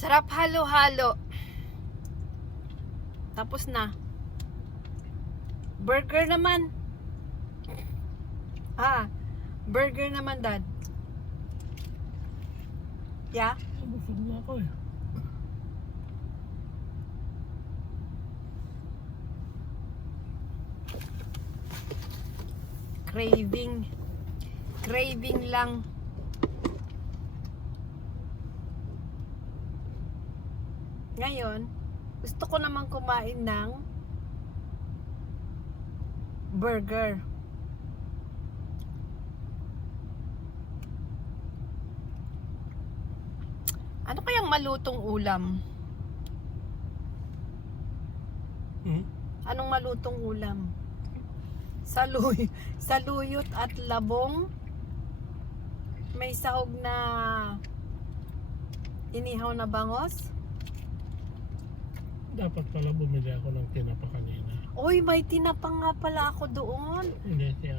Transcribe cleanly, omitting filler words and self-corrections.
Sarap halo-halo. Tapos na. Burger naman. Burger naman, Dad. Yeah? Busog na ako eh. Craving lang. Ngayon, gusto ko naman kumain ng burger. Ano kayang malutong ulam? Anong malutong ulam? Saluyot at labong. May sahog na inihaw na bangos. Dapat pala bumili ako ng tinapa kanina. Uy, may tinapa nga pala ako doon. Hindi, si